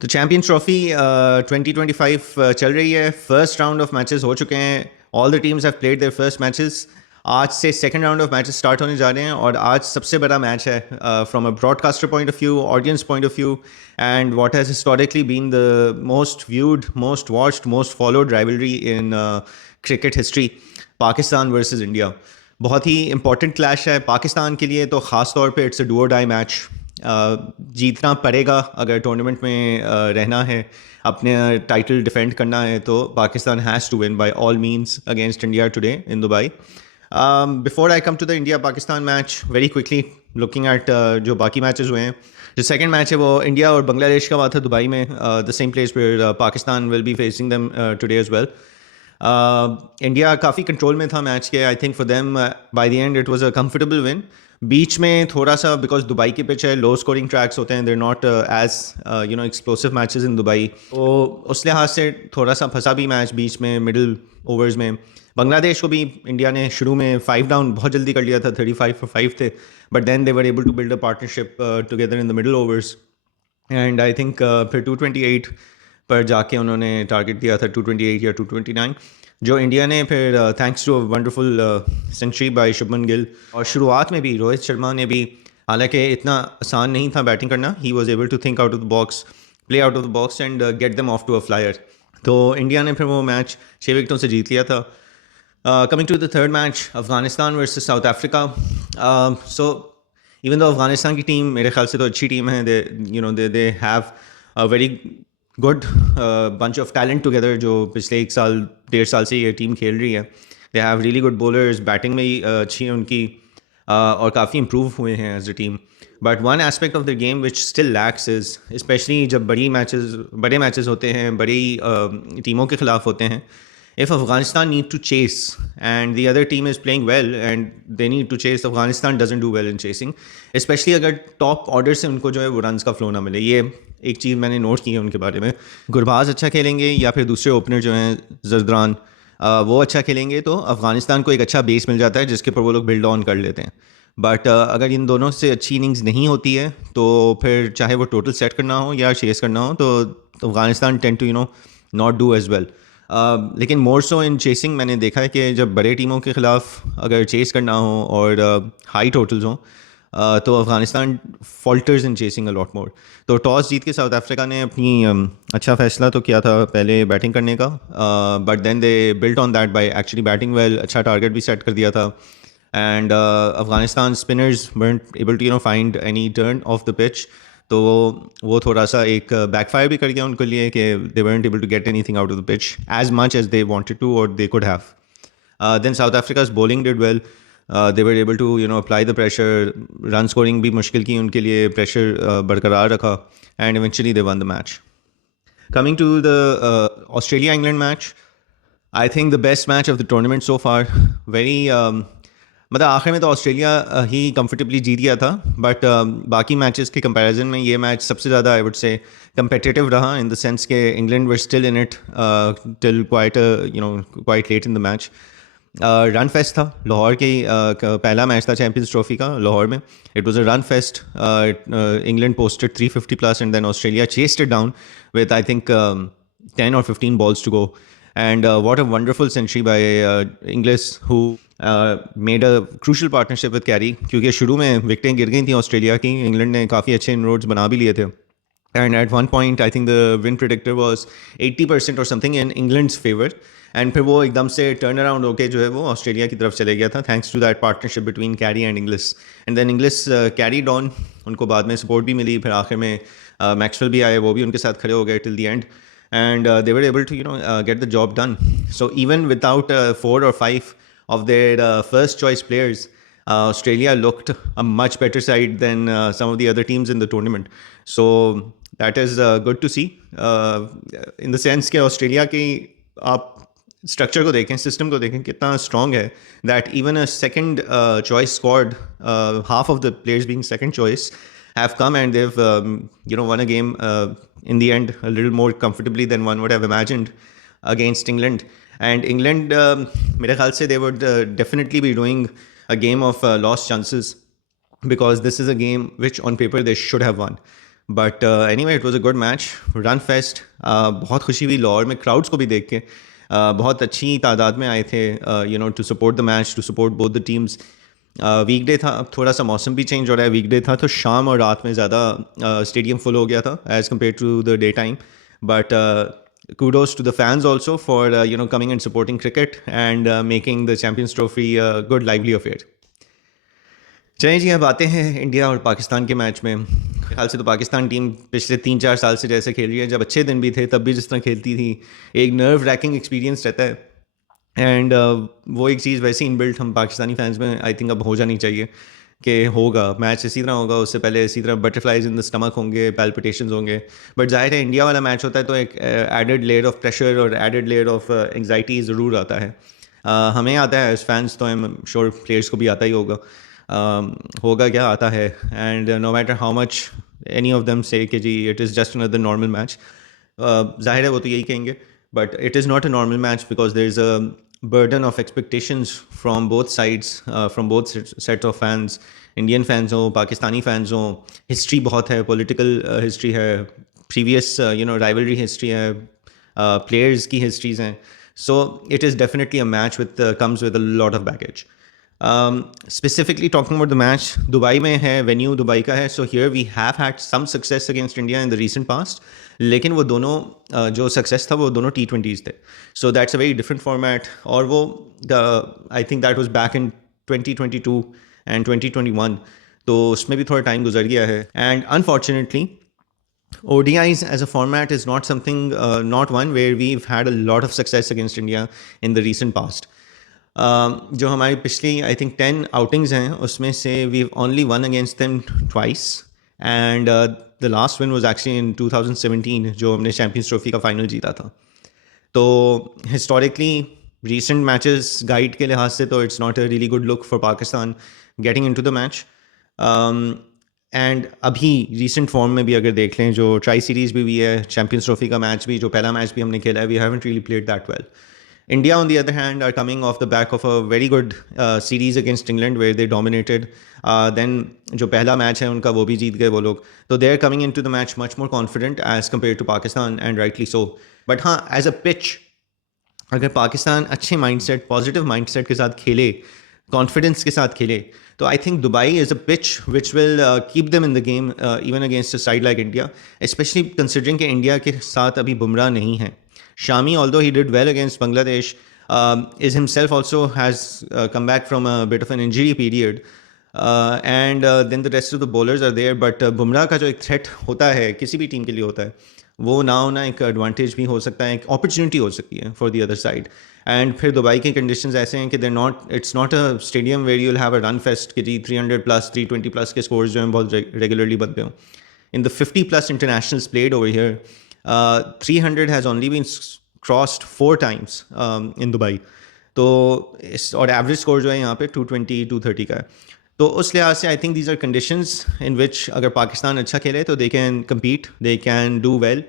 तो champions trophy 2025 चल रही है। फर्स्ट राउंड ऑफ मैचेस हो चुके हैं। All the teams have played their first matches. आज से second round of matches start होने जा रहे हैं और आज सबसे बड़ा मैच है from a broadcaster point of view, audience point of view, and what has historically been the most viewed, most watched, most followed rivalry in cricket history, Pakistan versus India. बहुत ही इंपॉर्टेंट क्लैश है पाकिस्तान के लिए, तो ख़ास तौर पे इट्स अ डू और डाई मैच। जीतना पड़ेगा अगर टूर्नामेंट में रहना है, अपने टाइटल डिफेंड करना है, तो Pakistan has to win by all means against India today in Dubai. Before I come to the India Pakistan match, very quickly looking at जो बाकी मैचेस हुए हैं। जो सेकंड मैच है वो इंडिया और बांग्लादेश का हुआ था दुबई में, the same place where Pakistan will be facing them today as well. India काफ़ी कंट्रोल में था मैच के। I think for them by the end it was a comfortable win. बीच में थोड़ा सा, बिकॉज दुबई की पिच है, लो स्कोरिंग ट्रैक्स होते हैं, there not as explosive matches in Dubai, तो उस लिहाज से थोड़ा सा फंसा भी मैच बीच में मिडिल ओवर्स में। बांग्लादेश को भी इंडिया ने शुरू में 5 डाउन बहुत जल्दी कर लिया था, 35 for 5 थे, but then they were able to build a partnership together in the middle overs. And I think फिर 228 पर जाके उन्होंने टारगेट दिया था, 228 या 229, जो इंडिया ने फिर thanks to wonderful century by Shubman Gill. और शुरुआत में भी रोहित शर्मा ने भी, हालांकि इतना आसान नहीं था बैटिंग करना, he was able to think out of the box, play out of the box and get them off to a flyer. तो इंडिया ने फिर वो मैच 6 विकेटों से जीत लिया था। Coming to the third match, Afghanistan versus South Africa. So even though Afghanistan की team मेरे ख्याल से तो अच्छी टीम है, they have a very good bunch of talent together, जो पिछले 1 साल 1.5 साल से ये टीम खेल रही है। They have really good bowlers, batting में ही अच्छी है उनकी, और काफ़ी improve हुए हैं as a team. But one aspect of the game which still lacks is, specially जब बड़े मैचेस होते हैं, बड़ी टीमों के खिलाफ होते हैं, if Afghanistan need to chase and the other team is playing well and they need to chase, Afghanistan doesn't do well in chasing, especially अगर टॉप ऑर्डर से उनको जो है वो रन्स का फ्लो ना मिले। ये एक चीज़ मैंने नोट की है उनके बारे में। गुरबाज अच्छा खेलेंगे या फिर दूसरे ओपनर जो हैं जरदान, वो अच्छा खेलेंगे, तो अफगानिस्तान को एक अच्छा बेस मिल जाता है जिसके ऊपर वो लोग बिल्ड ऑन कर लेते हैं। बट अगर इन दोनों से अच्छी इनिंग्स नहीं होती है, तो फिर चाहे वो टोटल सेट करना हो या चेस करना हो, तो Afghanistan tend to not do as well. लेकिन मोर सो इन चेसिंग मैंने देखा है कि जब बड़े टीमों के ख़िलाफ़ अगर चेस करना हो और हाई टोटल्स हों, तो Afghanistan falters in chasing a lot more. तो टॉस जीत के साउथ अफ्रीका ने अपनी अच्छा फैसला तो किया था पहले बैटिंग करने का, but then they built on that by actually batting well, अच्छा टारगेट भी सेट कर दिया था। And Afghanistan spinners weren't able to find any turn off the pitch, तो वो थोड़ा सा एक बैकफायर भी कर गया उनके लिए कि दे weren't able to get anything out of the pitch as much as they wanted to or they could have. Then South Africa's bowling did well. They were able to apply the pressure. Run scoring भी मुश्किल की उनके लिए, pressure बरकरार रखा, and eventually they won the match. Coming to the Australia-England match, I think the best match of the tournament so far. Very मतलब आखिर में तो ऑस्ट्रेलिया ही कंफर्टेबली जीत गया था, बट बाकी मैचेस के कंपैरिजन में ये मैच सबसे ज़्यादा आई वुड से कंपेटिटिव रहा, इन द सेंस के England were still in it till quite late in the match. Run fest था लाहौर के, पहला मैच था चैम्पियंस ट्रॉफी का लाहौर में। It was a run fest. England posted 350 plus and then Australia chased it down with I think 10 or 15 balls to go. And what a wonderful century by Inglis, who made a crucial partnership with Carey, क्योंकि शुरू में विकेटें गिर गई थी Australia की, England ने काफ़ी अच्छे इनरोड्स बना भी लिए थे। And at one point, I think the win predictor was 80% or something in England's favor. And फिर वो एकदम से टर्न अराउंड होके जो है वो ऑस्ट्रेलिया की तरफ चले गया था, thanks to that partnership between Carey and Inglis. And then Inglis carried on, उनको बाद में सपोर्ट भी मिली, फिर आखिर में मैक्सवेल भी आए, वो भी उनके साथ खड़े हो गए till the end, and they were able to get the job done. So even without 4 or 5 of their first choice players, Australia looked a much better side than some of the other teams in the tournament. So that is good to see, in the sense कि Australia की आप structure को देखें, system को देखें, कितना strong है, that even a second choice squad, half of the players being second choice, have come and they've won a game in the end a little more comfortably than one would have imagined against England. And England, मेरे ख्याल से they would definitely be doing a game of lost chances, because this is a game which on paper they should have won. But anyway it was a good match, run fest. बहुत खुशी हुई लाहौर में crowds को भी देख के। बहुत अच्छी तादाद में आए थे to support the match, to support both the teams. Weekday था, अब थोड़ा सा मौसम भी चेंज हो रहा है। वीकडे था तो शाम और रात में ज़्यादा स्टेडियम फुल हो गया था as compared to the day time. But kudos to the fans also for coming and supporting cricket and making the Champions Trophy a good lively affair. चलिए जी, अब आते हैं इंडिया और पाकिस्तान के मैच में। मेरे ख्याल से तो पाकिस्तान टीम पिछले 3-4 साल से जैसे खेल रही है, जब अच्छे दिन भी थे तब भी जिस तरह खेलती थी, एक नर्व रैकिंग एक्सपीरियंस रहता है। एंड वो एक चीज़ वैसे इनबिल्ट हम पाकिस्तानी फैंस में आई थिंक अब हो जानी चाहिए कि होगा मैच इसी तरह होगा, उससे पहले इसी तरह बटरफ्लाइज इन द स्टमक होंगे, पैल्पिटेशंस होंगे। बट जाहिर है इंडिया वाला मैच होता है तो एक एडेड लेयर ऑफ प्रेशर और एडेड लेयर ऑफ एंग्जाइटी ज़रूर आता है। हमें आता है एज फैंस, तो आई एम श्योर प्लेयर्स को भी आता ही होगा। होगा क्या, आता है। And no matter how much any of them से कि जी it is just another normal match, जाहिर है वो तो यही कहेंगे, but it is not a normal match because there is a burden of expectations from both sides, from both sets of fans, Indian fans हो, Pakistani fans हो। history बहुत है, political history है, previous rivalry history है, players की histories हैं। so it is definitely a match with comes with a lot of baggage. Specifically talking about the match, Dubai में है, venue दुबई का है, so here we have had some success against India in the recent past, लेकिन वो दोनों जो success था वो दोनों T20s थे, so that's a very different format. और वो I think that was back in 2022 and 2021, तो उसमें भी थोड़ा टाइम गुजर गया है। And unfortunately ODIs as a format is not something, not one where we've had a lot of success against India in the recent past. जो हमारी पिछली आई थिंक 10 आउटिंग्स हैं उसमें से we only won against them twice, and the last win was actually in 2017 जो हमने champions trophy का final जीता था। तो हिस्टोरिकली रीसेंट मैचेस गाइड के लिहाज से तो it's not a really good look for Pakistan getting into the match. And अभी रीसेंट फॉर्म में भी अगर देख लें, जो ट्राई सीरीज़ भी है, चैम्पियंस ट्रॉफी का मैच भी, जो पहला मैच भी हमने खेला है, we haven't really played that well. India, on the other hand, are coming off the back of a very good series against England where they dominated. Then जो पहला मैच है उनका वो भी जीत गए वो लोग, तो they are coming into the match much more confident as compared to Pakistan, and rightly so. But हाँ, as a pitch, अगर पाकिस्तान अच्छे माइंडसेट, पॉजिटिव माइंडसेट के साथ खेले, कॉन्फिडेंस के साथ खेले, तो I think Dubai is a pitch which will keep them in the game even against a side like India, specially considering कि इंडिया के साथ अभी बुमराह नहीं है. Shami, although he did well against Bangladesh, is himself also has come back from a bit of an injury period. And then the rest of the bowlers are there. But Bumrah का जो एक threat होता है, किसी भी team के लिए होता है, वो ना होना एक एडवांटेज भी हो सकता है, एक अपॉर्चुनिटी हो सकती है for the other side. And फिर दुबई के कंडीशंस ऐसे हैं कि there not, it's not a stadium where you will have a run fest कि जी 300+, 320+ के स्कोर्स जो हैं बहुत रेगुलरली बनते हों. In the 50+ internationals played over here, 300 has only been crossed 4 times in Dubai. तो और एवरेज स्कोर जो है यहाँ पे 220, 230 का है. तो उस लिहाज से I think these are conditions in which अगर पाकिस्तान अच्छा खेले तो they can compete, they can do well,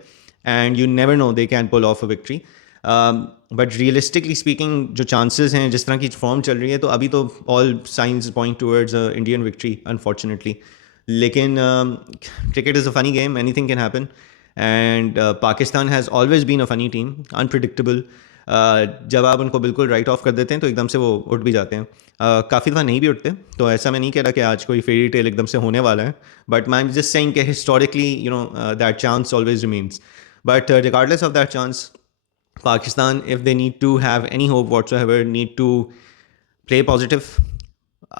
and you never know, they can pull off a victory. But realistically speaking जो चांसेस हैं, जिस तरह की फॉर्म चल रही है, तो अभी तो all signs point towards Indian victory unfortunately. लेकिन cricket is a funny game, anything can happen, and Pakistan has always been a funny team, unpredictable. जब आप उनको बिल्कुल राइट ऑफ कर देते हैं तो एकदम से वो उठ भी जाते हैं. काफ़ी दफ़ा नहीं भी उठते, तो ऐसा मैं नहीं कह रहा कि आज कोई फेरी टेल एकदम से होने वाला है, बट मैं जस्ट सेइंग कि historically that chance always remains. But regardless of that chance, Pakistan, if they need to have any hope whatsoever, need to play positive.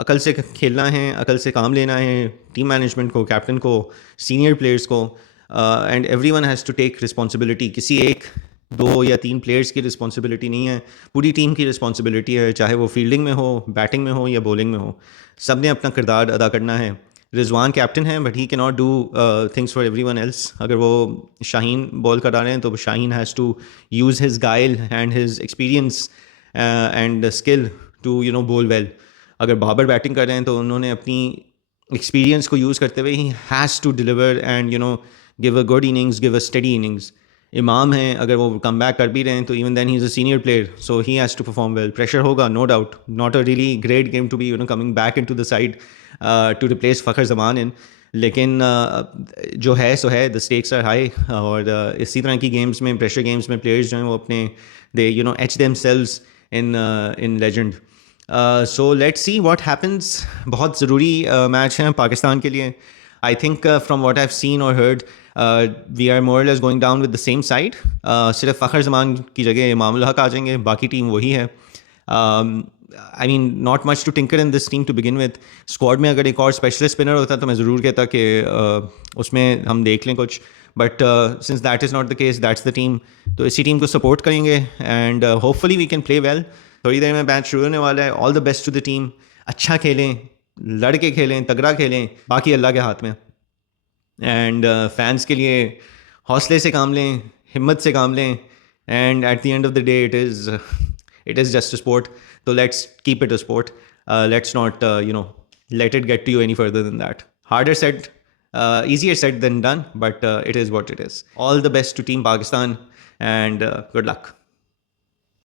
अकल से खेलना है, अकल से काम लेना है, टीम मैनेजमेंट को, कैप्टन को, सीनियर प्लेयर्स को, and everyone has to take responsibility. किसी एक, दो या तीन प्लेयर्स की रिस्पॉन्सिबिलिटी नहीं है, पूरी टीम की रिस्पॉन्सिबिलिटी है, चाहे वो फील्डिंग में हो, बैटिंग में हो या बॉलिंग में हो. सब ने अपना किरदार अदा करना है. रिजवान कैप्टन है, but he can not do things for everyone else. अगर वो शाहीन बॉल करा रहे हैं तो Shaheen has to use his guile and his experience and skill to bowl well. अगर बाबर बैटिंग कर रहे हैं तो उन्होंने अपनी एक्सपीरियंस को यूज़ करते हुए he has to deliver and give a good innings, give a steady innings. Imam हैं, अगर वो कम बैक कर भी रहे हैं तो even then he is a senior player, so he has to perform well. Pressure होगा, no doubt, not a really great game to be coming back into the side to replace Fakhar Zaman in. लेकिन जो है सो है, the stakes are high, और इसी तरह की games में, प्रेशर गेम्स में प्लेयर्स जो हैं वो अपने they etch themselves in legend. So let's see what happens. बहुत ज़रूरी मैच है पाकिस्तान के लिए. I think from what I have seen और heard, we are more less going down with the same side. सिर्फ फ़खर जमान की जगह इमामुल हक आ जाएंगे, बाकी टीम वही है. I mean not much to tinker in this team to begin with. Squad में अगर एक और स्पेशलिस्ट स्पिनर होता तो मैं ज़रूर कहता कि उसमें हम देख लें कुछ, but since that is not the case, that's the team. तो इसी टीम को सपोर्ट करेंगे and hopefully we can play well. थोड़ी देर में मैच शुरू होने वाला है. All the best to the team. अच्छा खेलें, लड़ के खेलें, तगड़ा खेलें, बाकी अल्लाह के हाथ में. एंड फैंस के लिए हौसले से काम लें, हिम्मत से काम लें. And at the end of the day it is just a sport. So let's keep it a sport. Let's not let it get to you any further than that. Harder said, easier said than done, but it is what it is. All the best to Team Pakistan, and good luck.